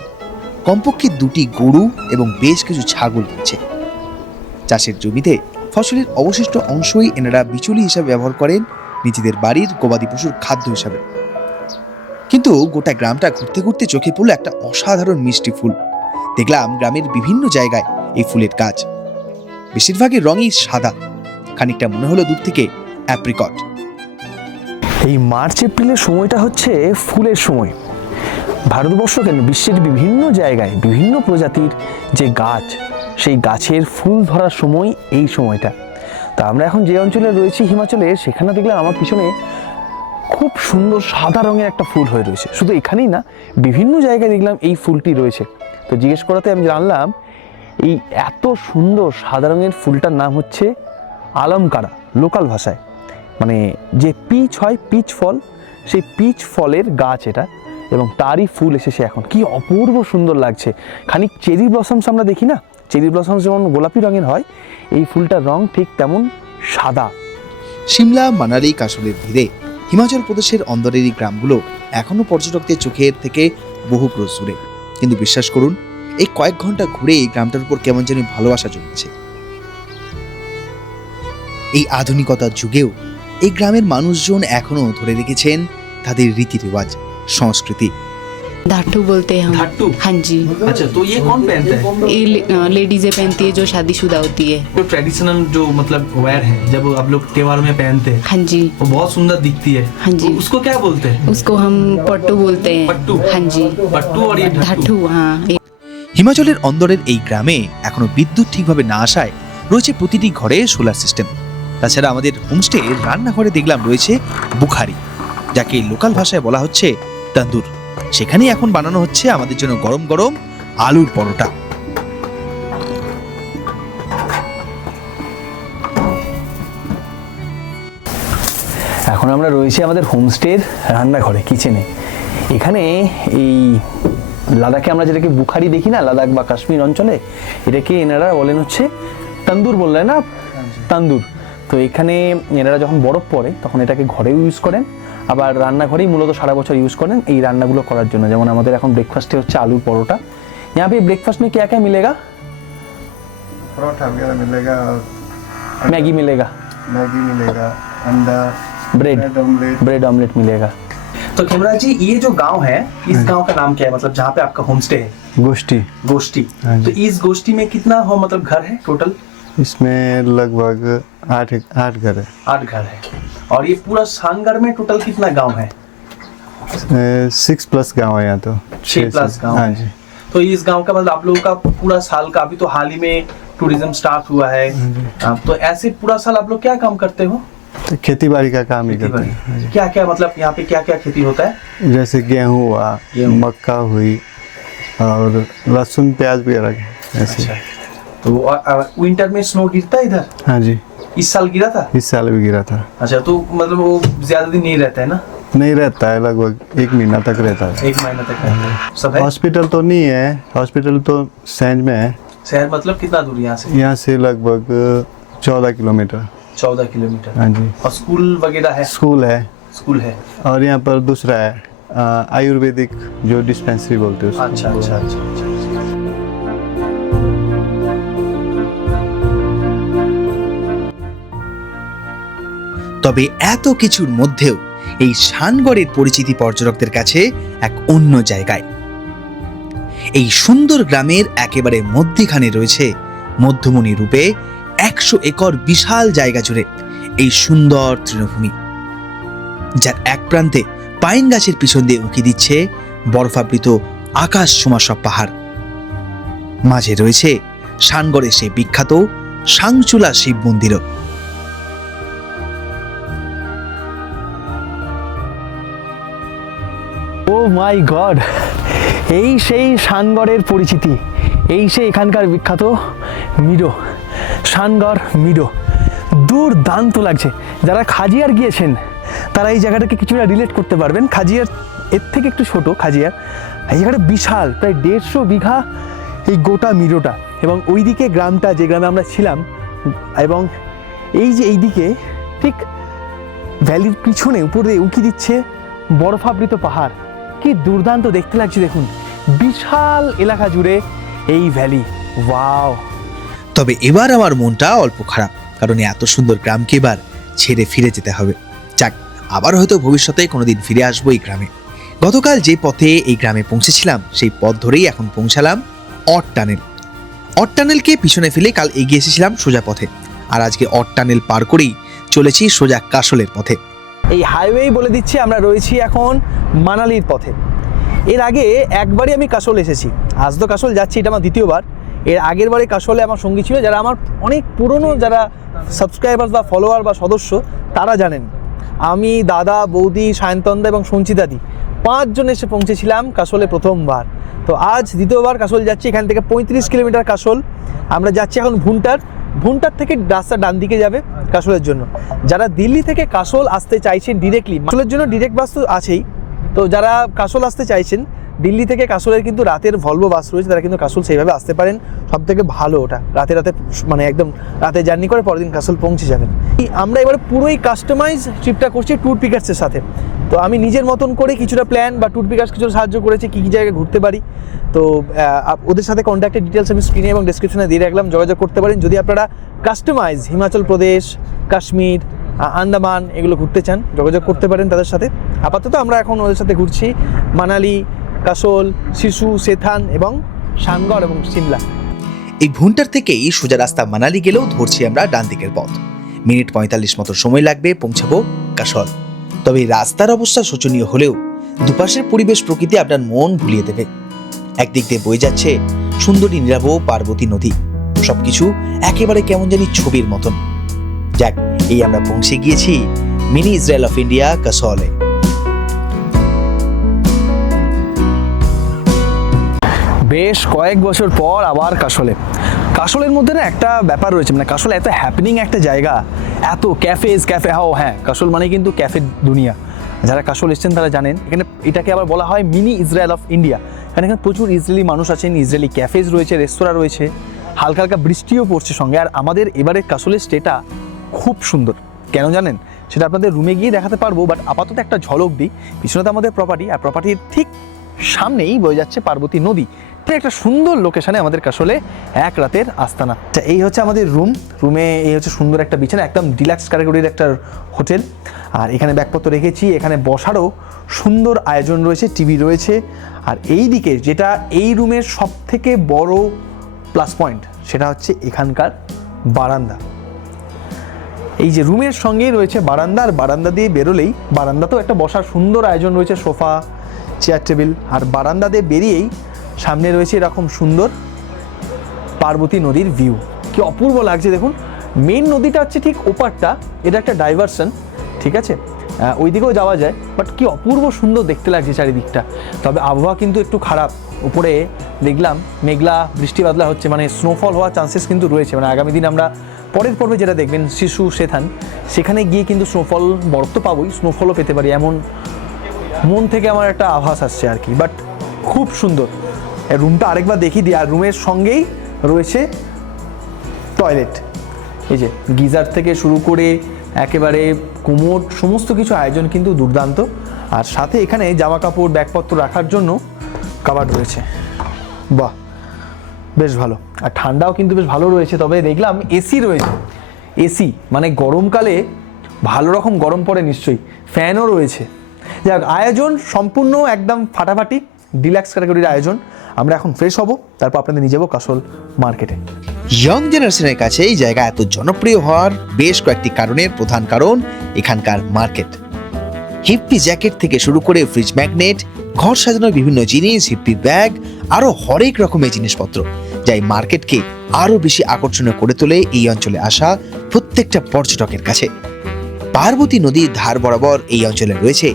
কমপক্ষে 2টি গরু এবং বেশ কিছু ছাগল রয়েছে। চাষের জমিতে ফসলের অবশিষ্ট অংশই এনারা বিচুলি হিসাবে ব্যবহার করেন, নিজেদের বাড়ির গবাদি পশুর খাদ্য হিসাবে। কিন্তু গোটা গ্রামটা ঘুরতে ঘুরতে চোখে পড়লো একটা অসাধারণ মিষ্টি ফুল। দেখলাম গ্রামের বিভিন্ন জায়গায় এই ফুলের গাছ, বেশিরভাগের রঙই সাদা, খানিকটা মনে হলো দূর থেকে অ্যাপ্রিকট। এই মার্চ এপ্রিলের সময়টা হচ্ছে ফুলের সময়। ভারতবর্ষ কেন, বিশ্বের বিভিন্ন জায়গায় বিভিন্ন প্রজাতির যে গাছ, সেই গাছের ফুল ধরার সময় এই সময়টা। তা আমরা এখন যে অঞ্চলে রয়েছি হিমাচলে, সেখানে দেখলাম আমার পিছনে খুব সুন্দর সাদা রঙের একটা ফুল হয়ে রয়েছে। শুধু এখানেই না, বিভিন্ন জায়গায় দেখলাম এই ফুলটি রয়েছে। তো জিজ্ঞেস করাতে আমি জানলাম এই এত সুন্দর সাদা রঙের ফুলটার নাম হচ্ছে আলমকারা, লোকাল ভাষায়। মানে যে পিচ হয়, পিচ ফল, সেই পিচ ফলের গাছ এটা, এবং তারই ফুল এসেছে এখন। কি অপূর্ব সুন্দর লাগছে। খানিক চেরি ব্লসমস আমরা দেখি না, চেরি ব্লসমস যেমন গোলাপি রঙের হয়, এই ফুলটার রং ঠিক তেমন সাদা। সিমলা, মানালি, কাসলের ভিড়ে হিমাচল প্রদেশের অন্দরের এই গ্রামগুলো এখনো পর্যটকদের চোখের থেকে বহু ক্রোশ দূরে। কিন্তু বিশ্বাস করুন, এই কয়েক ঘন্টা ঘুরে এই গ্রামটার উপর কেমন যেন ভালোবাসা জন্মেছে। এই আধুনিকতার যুগেও এই গ্রামের মানুষজন এখনো ধরে রেখেছেন তাদের রীতি রেওয়াজ, সংস্কৃতি। धाटू बोलते हैं हम। धाटू? हाँ जी। अच्छा, तो ये कौन पहनता है? ये लेडीजें पहनती है जो शादीशुदा होती है। जो ट्रेडिशनल जो मतलब वेयर है, जब आप लोग त्योहार में पहनते हैं, हाँ जी। वो बहुत सुंदर दिखती है। हाँ जी। तो उसको क्या बोलते हैं? उसको हम पट्टू बोलते हैं। पट्टू? हाँ जी। पट्टू और ये धाटू। धाटू, हाँ। হিমাচলের অন্দরের এই গ্রামে এখনো বিদ্যুৎ ঠিকভাবে না আসায় রয়েছে প্রতিটি ঘরে সোলার সিস্টেম। তাছাড়া আমাদের হোমস্টে রান্নাঘরে দেখলাম রয়েছে বুখারি, যাকে লোকাল ভাষায় বলা হচ্ছে তন্দুর। সেখানেই এখন বানানো হচ্ছে আমাদের জন্য গরম গরম আলুর পরোটা। এখন আমরা রয়েছি আমাদের হোমস্টের রান্নাঘরে, কিচেনে। এখানে এই লাদাখে আমরা যেটাকে বুখারি দেখি না, লাদাখ বা কাশ্মীর অঞ্চলে, এটাকে এনারা বলেন হচ্ছে তন্দুর, বললেন না, তন্দুর। তো এখানে এনারা যখন বরফ পড়ে তখন এটাকে ঘরেও ইউজ করেন, আবার রান্নাঘরেই মূলত সারা বছর ইউজ করেন এই রান্নাগুলো করার জন্য। যেমন আমাদের এখন ব্রেকফাস্টে হচ্ছে আলুর পরোটা। यहाँ पे ब्रेकफास्ट में क्या क्या मिलेगा? परोठा वगैरह मिलेगा और मैगी मिलेगा, मैगी मिलेगा, अंडा, ब्रेड ऑमलेट। ब्रेड ऑमलेट मिलेगा। तो खेमराज जी, ये जो गांव है, इस गांव का नाम क्या है, मतलब जहाँ पे आपका होम स्टे है? गोष्ठी। गोष्ठी। हाँ जी। तो इस गोष्ठी में कितना हो, मतलब घर है टोटल? इसमें लगभग 8 घर है। 8 घर है। और ये पूरा सांगर में टोटल कितना गांव है? 6+ गाँव है यहाँ तो। 6+ गांव हाँ है। जी। तो इस गांव का मतलब आप लोगों का पूरा साल का, अभी तो हाल ही में टूरिज्म स्टार्ट हुआ है, तो ऐसे पूरा साल आप लोग क्या काम करते हो? तो खेती बाड़ी का काम ही करते हैं। हाँ जी। क्या क्या मतलब यहाँ पे क्या क्या खेती होता है? जैसे गेहूँ हुआ, गेहूँ। मक्का हुई, और लहसुन प्याज वगैरह ऐसे। अच्छा। तो विंटर में स्नो गिरता है इधर? हाँ जी, इस साल गिरा था? इस साल भी गिरा था। अच्छा, तो मतलब वो ज्यादा दिन नहीं रहता है ना? नहीं रहता है, लगभग 1 महीना तक रहता है। 1 महीना तक रहता है। सब है हॉस्पिटल तो नहीं है, हॉस्पिटल तो सैंज में है। शहर मतलब कितना दूर यहाँ से? यहाँ से लगभग 14 किलोमीटर। 14 किलोमीटर। हाँ जी। और स्कूल वगैरह है? स्कूल है, स्कूल है। और यहाँ पर दूसरा है आयुर्वेदिक जो डिस्पेंसरी बोलते हैं उसको। अच्छा अच्छा अच्छा अच्छा। তবে এত কিছুর মধ্যেও এই শানগড়ের পরিচিতি পর্যটকদের কাছে এক অন্য জায়গায়। এই সুন্দর গ্রামের একেবারে মধ্যখানে রয়েছে মধ্যমণি রূপে 100 একর বিশাল জায়গা জুড়ে এই সুন্দর তৃণভূমি, যার এক প্রান্তে পাইন গাছের পিছন দিয়ে উঁকি দিচ্ছে বরফাবৃত আকাশ ছোঁয়া সব পাহাড়। মাঝে রয়েছে শানগড়ের সেই বিখ্যাত সাংচুলা শিব মন্দিরও। ও মাই গড, এই সেই শানগড়ের পরিচিতি, এই সেই এখানকার বিখ্যাত মিরো, শানগড় মিরো। দুর্দান্ত লাগছে। যারা খাজিয়ার গিয়েছেন তারা এই জায়গাটাকে কিছুটা রিলেট করতে পারবেন। খাজিয়ার এর থেকে একটু ছোট খাজিয়ার, এই জায়গাটা বিশাল, প্রায় 150 বিঘা এই গোটা মিরোটা। এবং ওইদিকে গ্রামটা, যে গ্রামে আমরা ছিলাম, এবং এই যে এইদিকে ঠিক ভ্যালির পিছনে উপরে উঁকি দিচ্ছে বরফাবৃত পাহাড়। কি দুর্দান্ত দেখতে লাগছে দেখুন, বিশাল এলাকা জুড়ে এই ভ্যালি। ওয়াও। তবে এবার আমার মনটা অল্প খারাপ, কারণ এত সুন্দর গ্রামকে এবার ছেড়ে ফিরে যেতে হবে। যাক, আবার হয়তো ভবিষ্যতে কোনোদিন ফিরে আসবো এই গ্রামে। গতকাল যে পথে এই গ্রামে পৌঁছেছিলাম সেই পথ ধরেই এখন পৌঁছালাম অট টানেল। অট টানেলকে পিছনে ফেলে কাল এগিয়ে এসেছিলাম সোজা পথে, আর আজকে অট টানেল পার করেই চলেছি সোজা কাসলের পথে। এই হাইওয়েই বলে দিচ্ছি আমরা রয়েছি এখন মানালির পথে। এর আগে একবারই আমি কাসল এসেছি, আজ তো কাসল যাচ্ছি, এটা আমার দ্বিতীয়বার। এর আগের বারে কাসলে আমার সঙ্গী ছিল, যারা আমার অনেক পুরনো যারা সাবস্ক্রাইবার বা ফলোয়ার বা সদস্য তারা জানেন। আমি, দাদা, বৌদি, সায়ন্তনদা এবং সঞ্চিতাদি 5 জন এসে পৌঁছেছিলাম কাসলে প্রথমবার। তো আজ দ্বিতীয়বার কাসল যাচ্ছি। এখান থেকে 35 কিলোমিটার কাসল। আমরা যাচ্ছি এখন ভুন্টার থেকে রাস্তা ডান দিকে যাবে কাসলের জন্য। যারা দিল্লি থেকে কাসল আসতে চাইছেন ডিরেক্টলি, কাসলের জন্য ডিরেক্ট বাস তো আছেই, তো যারা কাসল আসতে চাইছেন দিল্লি থেকে কাসলের কিন্তু রাতের ভলভো বাস রয়েছে, তারা কিন্তু কাসল সেইভাবে আসতে পারেন। সব থেকে ভালো ওটা, রাতে মানে একদম রাতে জার্নি করে পরের দিন কাসল পৌঁছে যাবেন। আমরা এবারে পুরোই কাস্টমাইজ ট্রিপটা করছি ট্যুর পিকার্সের সাথে। তো আমি নিজের মতন করে কিছুটা প্ল্যান বা ট্যুর পিকার্স কিছুটা সাহায্য করেছি কী কী জায়গায় ঘুরতে পারি। তো ওদের সাথে কন্ট্যাক্টের ডিটেলস আমি স্ক্রিনে এবং ডেসক্রিপশনে দিয়ে রাখলাম, যোগাযোগ করতে পারেন যদি আপনারা কাস্টমাইজ হিমাচল প্রদেশ, কাশ্মীর, আন্দামান এগুলো ঘুরতে চান। যোগাযোগ করতে পারেন তাদের সাথে। আপাতত আমরা এখন ওদের সাথে ঘুরছি মানালি, কাসল, সিসু, সেথান এবং শানগড় এবং সিমলা। এই ভুন্টার থেকেই সোজা রাস্তা মানালি গেলেও ধরছি আমরা ডান দিকের পথ। মিনিট 45 মতো সময় লাগবে পৌঁছাবো কাসল। তবে এই রাস্তার অবস্থা শোচনীয় হলেও দুপাশের পরিবেশ প্রকৃতি আপনার মন ভুলিয়ে দেবে। একদিক দিয়ে বয়ে যাচ্ছে সুন্দরী নীলাভ পার্বতী নদী, সবকিছু একেবারে কেমন জানি ছবির মতন। যাক, এই আমরা পৌঁছে গিয়েছি মিনি ইসরায়েল অফ ইন্ডিয়া কাসলে। বেশ কয়েক বছর পর আবার কাসলের মধ্যে না একটা ব্যাপার রয়েছে, মানে কাসল এত হ্যাপেনিং একটা জায়গা, এত ক্যাফে। হ্যাঁ, কাসল মানে কিন্তু ক্যাফে দুনিয়া। যারা কাসল এসেছেন তারা জানেন, এখানে এটাকে আবার বলা হয় মিনি ইসরায়েল অফ ইন্ডিয়া। কারণ এখানে প্রচুর ইসরায়েলি মানুষ আছেন, ইসরায়েলি ক্যাফেজ রয়েছে, রেস্তোরাঁ রয়েছে, হালকা হালকা বৃষ্টিও পড়ছে সঙ্গে। আর আমাদের এবারে কাসলের স্টেটা খুব সুন্দর, কেন জানেন? সেটা আপনাদের রুমে গিয়ে দেখাতে পারবো, বাট আপাতত একটা ঝলক দিই। পিছনে তো আমাদের প্রপার্টি, আর প্রপার্টির ঠিক সামনেই বয়ে যাচ্ছে পার্বতী নদী। তো একটা সুন্দর লোকেশনে আমাদের কাসলে এক রাতের আস্তানা। আচ্ছা, এই হচ্ছে আমাদের রুমে এই হচ্ছে সুন্দর একটা বিছানা, একদম ডিলাক্স ক্যাটাগরির একটা হোটেল। আর এখানে ব্যাগপত্র রেখেছি, এখানে বসারও সুন্দর আয়োজন রয়েছে, টিভি রয়েছে। আর এই দিকে যেটা এই রুমের সব থেকে বড় প্লাস পয়েন্ট, সেটা হচ্ছে এখানকার বারান্দা। এই যে রুমের সঙ্গেই রয়েছে বারান্দা, আর বারান্দা দিয়ে বেরোলেই বারান্দাতেও একটা বসার সুন্দর আয়োজন রয়েছে, সোফা, চেয়ার টেবিল। আর বারান্দা দিয়ে বেরিয়েই সামনে রয়েছে এরকম সুন্দর পার্বতী নদীর ভিউ। কি অপূর্ব লাগছে দেখুন। মেইন নদীটা হচ্ছে ঠিক ওপারটা, এটা একটা ডাইভারশন, ঠিক আছে, ওই দিকেও যাওয়া যায়, বাট কি অপূর্ব সুন্দর দেখতে লাগছে চারিদিকটা। তবে আবহাওয়া কিন্তু একটু খারাপ, উপরে দেখলাম মেঘলা, বৃষ্টি বাদলা হচ্ছে, মানে স্নোফল হওয়ার চান্সেস কিন্তু রয়েছে। মানে আগামী দিন আমরা পরের পর্বে যেটা দেখবেন সিসু, সেথান, সেখানে গিয়ে কিন্তু স্নোফল, বরফ তো পাবোই, স্নোফলও পেতে পারি, এমন মন থেকে আমার একটা আভাস আসছে আর কি, বাট খুব সুন্দর। রুমটা আরেকবার দেখিয়ে দিই। আর রুমের সঙ্গেই রয়েছে টয়লেট, এই যে গিজার থেকে শুরু করে একেবারে কোমোড, সমস্ত কিছু আয়োজন কিন্তু দুর্দান্ত। আর সাথে এখানে জামা কাপড় ব্যাগপত্র রাখার জন্য কাবার্ড রয়েছে। বাহ, বেশ ভালো। আর ঠান্ডাও কিন্তু বেশ ভালো রয়েছে। তবে দেখলাম এসি রয়েছে, এসি মানে গরমকালে ভালো রকম গরম পড়ে নিশ্চয়ই, ফ্যানও রয়েছে। যাক, আয়োজন সম্পূর্ণ একদম ফাটাফাটি, ডিলাক্স ক্যাটাগরির আয়োজন। আমরা এখন ফ্রেশ হব, তারপর আপনাদের নিয়ে যাবো কাসল মার্কেটে। ইয়ং জেনারেশনের কাছে এই জায়গা এত জনপ্রিয় হওয়ার বেশ কয়েকটি কারণের প্রধান কারণ এখানকার মার্কেট। হিপ্পি জ্যাকেট থেকে শুরু করে ফ্রিজ ম্যাগনেট, ঘর সাজানোর বিভিন্ন জিনিস, হিপ্পি ব্যাগ, আরো হরেক রকমের জিনিসপত্র, যা এই মার্কেটকে আরো বেশি আকর্ষণীয় করে তোলে এই অঞ্চলে আসা প্রত্যেকটা পর্যটকের কাছে। পার্বতী নদীর ধার বরাবর এই অঞ্চলে রয়েছে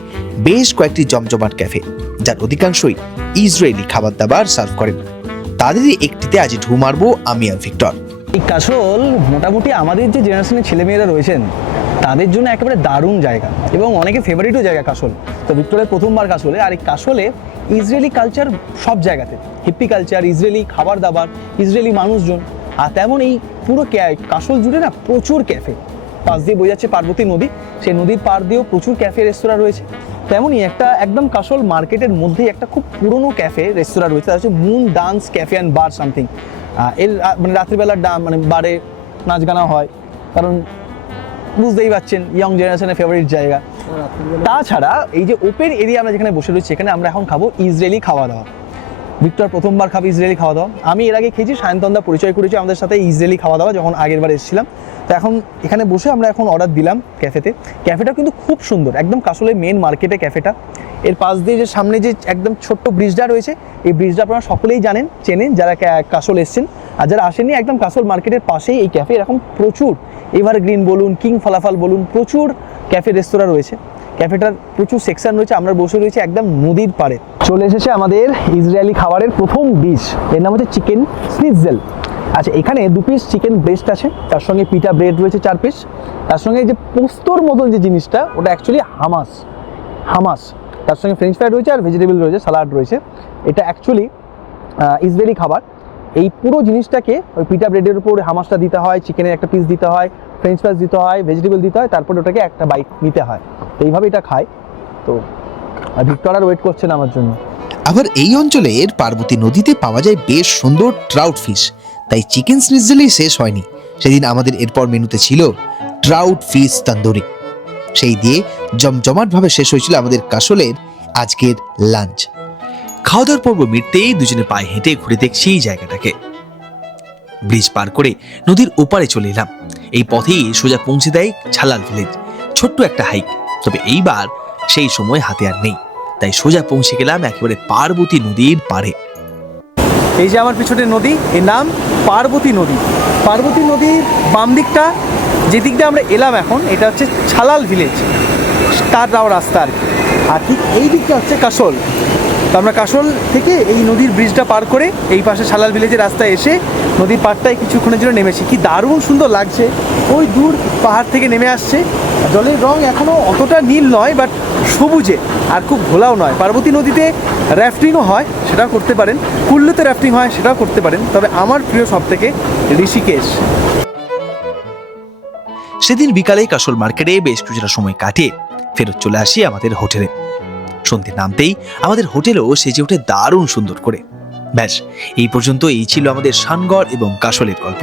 বেশ কয়েকটি জমজমাট ক্যাফে, যার অধিকাংশই ইসরায়েলি খাবার দাবার সার্ভ করেন। তাদেরই একটিতে আজ ঢু মারবো আমি আর ভিক্টর। এই কাসল মোটামুটি আমাদের যে জেনারেশনের ছেলেমেয়েরা রয়েছেন তাদের জন্য একেবারে দারুণ জায়গা এবং অনেকে ফেভারিটও জায়গা কাসল। তো ভিক্টরের প্রথমবার কাসলে, আর এই কাসলে ইসরায়েলি কালচার সব জায়গাতে, হিপ্পি কালচার, ইসরায়েলি খাবার দাবার, ইসরায়েলি মানুষজন। আর তেমন এই পুরো কাসল জুড়ে না প্রচুর ক্যাফে, পাশ দিয়ে বয়ে যাচ্ছে পার্বতী নদী, সেই নদীর পার দিয়েও প্রচুর ক্যাফে রেস্তোরাঁ রয়েছে। তেমনই একটা একদম কাসল মার্কেটের মধ্যেই একটা খুব পুরনো ক্যাফে রেস্তোরাঁ রয়েছে, তার হচ্ছে moon dance cafe and bar something. এর মানে রাত্রিবেলার মানে বারে নাচ গানা হয়, কারণ বুঝতেই পারছেন ইয়ং জেনারেশনের ফেভারিট জায়গা। তাছাড়া এই যে ওপেন এরিয়া আমরা যেখানে বসে রয়েছি, এখানে আমরা এখন খাবো ইসরায়েলি খাওয়া দাওয়া। ভিক্টর প্রথমবার খাবো ইসরায়েলি খাওয়া দাওয়া। আমি এর আগে খেয়েছি, সায়ন্তনদা পরিচয় করেছি আমাদের সাথে ইসরায়েলি খাওয়া দাওয়া যখন আগের বার এসেছিলাম। তো এখন এখানে বসে আমরা এখন অর্ডার দিলাম ক্যাফেতে। ক্যাফেটা কিন্তু খুব সুন্দর, একদম কাসলের মেন মার্কেটে ক্যাফেটা। এর পাশ দিয়ে যে সামনে যে একদম ছোট্ট ব্রিজটা রয়েছে, এই ব্রিজটা আপনারা সকলেই জানেন, চেনেন যারা কাসল এসছেন। আর যারা আসেননি, একদম কাসল মার্কেটের পাশেই এই ক্যাফে এরকম প্রচুর এভারগ্রিন বলুন, কিং ফলাফল বলুন, প্রচুর ক্যাফে রেস্তোরাঁ রয়েছে। ক্যাফেটার প্রচুর সেকশন রয়েছে। আমরা বসে রয়েছি একদম নদীর পাড়ে। চলে এসেছে আমাদের ইসরায়েলি খাবারের প্রথম ডিশ, এর নাম হচ্ছে চিকেন স্নিটজেল। আচ্ছা, এখানে 2 পিস চিকেন ব্রেস্ট আছে, তার সঙ্গে পিটা ব্রেড রয়েছে 4 পিস, তার সঙ্গে যে পোস্তর মতন যে জিনিসটা ওটা অ্যাকচুয়ালি হামাস, তার সঙ্গে ফ্রেঞ্চ ফ্রাই রয়েছে আর ভেজিটেবল রয়েছে, সালাড রয়েছে। এটা অ্যাকচুয়ালি ইসরায়েলি খাবার। এই পুরো জিনিসটাকে ওই পিটা ব্রেডের উপর হামাসটা দিতে হয়, চিকেনের একটা পিস দিতে হয়, ফ্রেঞ্চ ফ্রাইস দিতে হয়, ভেজিটেবল দিতে হয়, তারপর ওটাকে একটা বাইট নিতে হয়। তো এইভাবে এটা খায়। তো ভিক্টর আর ওয়েট করছেন আমার জন্য। আবার এই অঞ্চলের পার্বতী নদীতে পাওয়া যায় বেশ সুন্দর ট্রাউট ফিশ, তাই চিকেন স্নিটজেলই শেষ হয়নি। সেদিন আমাদের এরপর মেনুতে ছিল ট্রাউট ফিশ তন্দুরি। সেই দিয়ে জমজমাটভাবে শেষ হয়েছিল আমাদের কাসলের আজকের লাঞ্চ। খাওয়া দাওয়ার পর্ব মিটতেই দুজনে পায়ে হেঁটে ঘুরে দেখছি এই জায়গাটাকে। ব্রিজ পার করে নদীর ওপারে চলে এলাম। এই পথেই সোজা পৌঁছে দেয় ছালাল ভিলেজ। ছোট্ট একটা হাইক, তবে এইবার সেই সময় হাতে আর নেই, তাই সোজা পৌঁছে গেলাম একেবারে পার্বতী নদীর পাড়ে। এই যে আমার পিছনে নদী, এর নাম পার্বতী নদী। পার্বতী নদীর বাম দিকটা, যে দিক দিয়ে আমরা এলাম এখন, এটা হচ্ছে ছালাল ভিলেজ, তার রাস্তা আর কি। আর ঠিক এই দিকটা হচ্ছে কাসল। তো আমরা কাসল থেকে এই নদীর ব্রিজটা পার করে এই পাশে ছালাল ভিলেজের রাস্তায় এসে নদীর পাড়টায় কিছুক্ষণের জন্য নেমেছি। কি দারুণ সুন্দর লাগছে, ওই দূর পাহাড় থেকে নেমে আসছে। জলের রং এখনও অতটা নীল নয়, বাট সবুজে, আর খুব ঘোলাও নয়। পার্বতী নদীতে র্যাফটিংও হয়, সেটাও করতে পারেন। কুল্লুতে র্যাফটিং হয়, সেটাও করতে পারেন। তবে আমার প্রিয় সব থেকে ঋষিকেশ। সেদিন বিকালেই কাসল মার্কেটে বেশ কিছুটা সময় কাটিয়ে ফেরত চলে আসি আমাদের হোটেলে। সন্ধ্যে নামতেই আমাদের হোটেলও সেজে ওঠে দারুণ সুন্দর করে। ব্যাস, এই পর্যন্ত এই ছিল আমাদের শানগড় এবং কাসলের গল্প।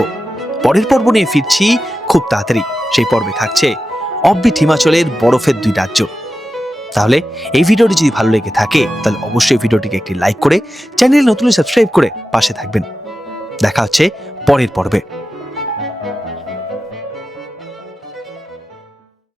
পরের পর্ব নিয়ে ফিরছি খুব তাড়াতাড়ি। সেই পর্বে থাকছে অফবিট হিমাচলের বরফের 2 রাজ্য। তাহলে এই ভিডিওটি যদি ভালো লেগে থাকে তাহলে অবশ্যই ভিডিওটিকে একটি লাইক করে চ্যানেল নতুন সাবস্ক্রাইব করে পাশে থাকবেন। দেখা হচ্ছে পরের পর্বে।